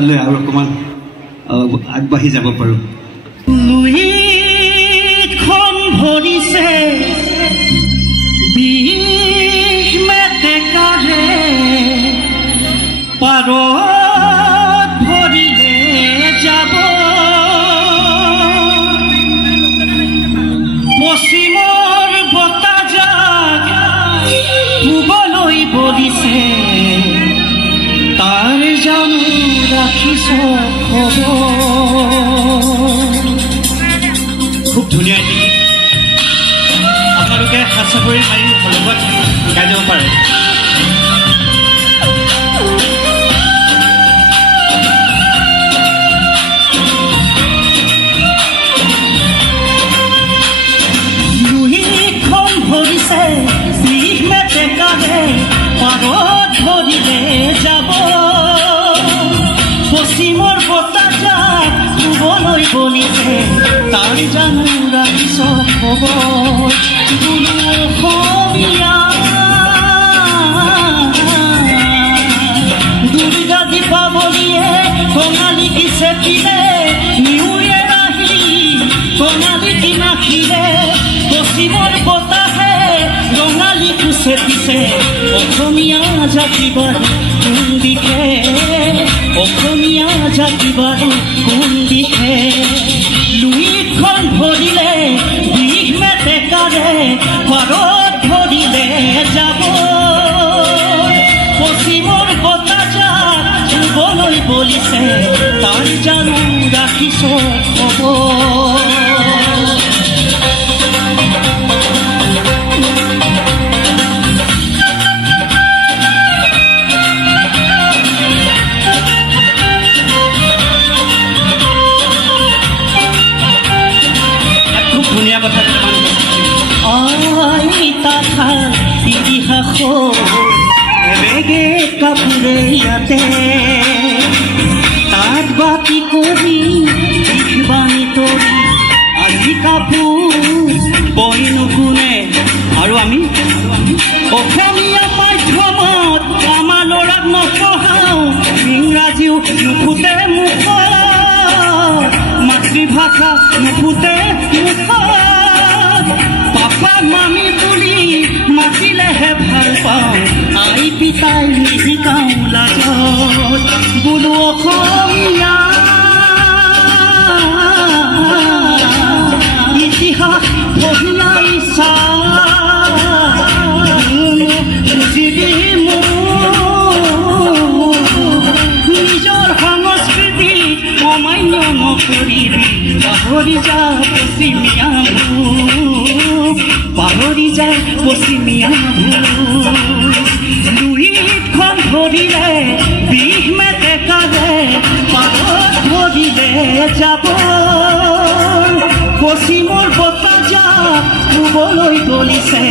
লৈ আৰু অকমান আগবাঢ়ি যাব পাৰো লুইখন ভৰিছে বিষ মেটেকাৰে পাৰত ভৰিলে যাব পশ্চিমৰ বতাহজাক পূবলৈ বলিছে তাৰ জানো ৰাখিছ খুব ধুনীয়া আপোনালোকে হাত চাপৰি মাৰি লগত গাই যাব পাৰে লুইখন ভৰিছে বিষ মেটেকাৰে পাৰত ভৰিলে যাব পশ্চিমৰ বতাহজাক পূবলৈ বলিছে তাৰ জানো ৰাখিছ খবৰ বোলো অসমীয়া দুৰ্গা দীপাৱলীয়ে কঙালী কি চেপিলে নিউয়ে আহিলি কঙালী কি নাখিলে পশ্চিমৰ বতাহে ৰঙালী কো চেপিছে অসমীয়া জাতি বাৰু কোন দিশে অসমীয়া জাতি বাৰু কোন দিশে লুইখন ভৰিলে বিষ মেটেকাৰে পাৰত ভৰিলে যাব পশ্চিমৰ বতাহজাক পূবলৈ বলিছে তাৰ জানো ৰাখিছ খবৰ ইতিহাসৰ বেগে কাপোৰে ইয়াতে তাত বাতি কৰি বাণী তৰি আজি কাপোৰ বইনো কোনে আৰু আমি অসমীয়া মাধ্যমত আমাৰ ল'ৰাক নপঢ়াওঁ ইংৰাজীও নুফুটে মুখত মাতৃভাষা নুফুটে মুখত পাপা মামী বুলি মাতিলেহে ভাল পাওঁ আই পিতাই নিশিকাওঁ লাজত বোলো অসমীয়া ইতিহাস পঢ়িলাই বুজিবি নিজৰ সংস্কৃতি অমান্য নকৰিবি পাহৰি যা পশ্চিমীয়া পাহৰি যায় পশ্চিমীয়া লুইখন ভৰিলে বিষ মেটেকাৰে পাৰত ভৰিলে যাব পশ্চিমৰ বতাহজাক পূবলৈ গলিছে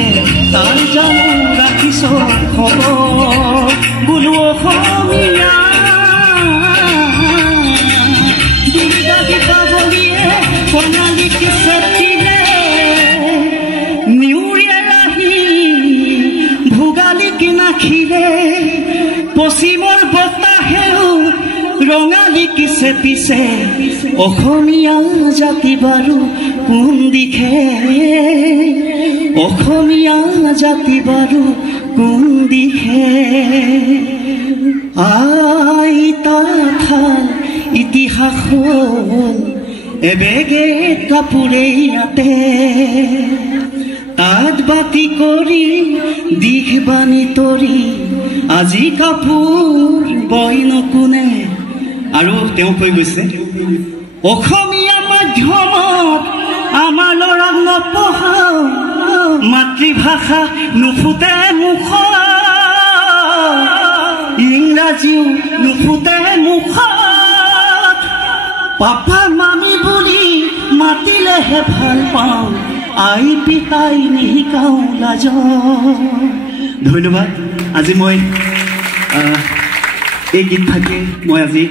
তাৰ জানো ৰাখিছ খবৰ বোলো অসমীয়া দুৰ্গা দীপাৱলীয়ে কঙালী কি চেপিলে নাখিলে পশ্চিমৰ বতাহেও ৰঙালী কি চেপিছে অসমীয়া জাতি বাৰু কোন দিশে অসমীয়া জাতি বাৰু কোন দিশে আইতা থাল ইতিহাস হ'ল এবেগে কাপোৰে ইয়াতে তাত বাতি কৰি দিশ বাণী তৰি আজি কাপোৰ বইনো কোনে আৰু তেওঁ কৈ গৈছে অসমীয়া মাধ্যমত আমাৰ ল'ৰাক নপঢ়াওঁ মাতৃভাষা নুফুটে মুখত ইংৰাজীও নুফুটে মুখত পাপা মামী বুলি মাতিলেহে ভাল পাওঁ আই পিতাই নিশিকাওঁ লাজত ধন্যবাদ আজি মই এই গীত ভাগে মই আজি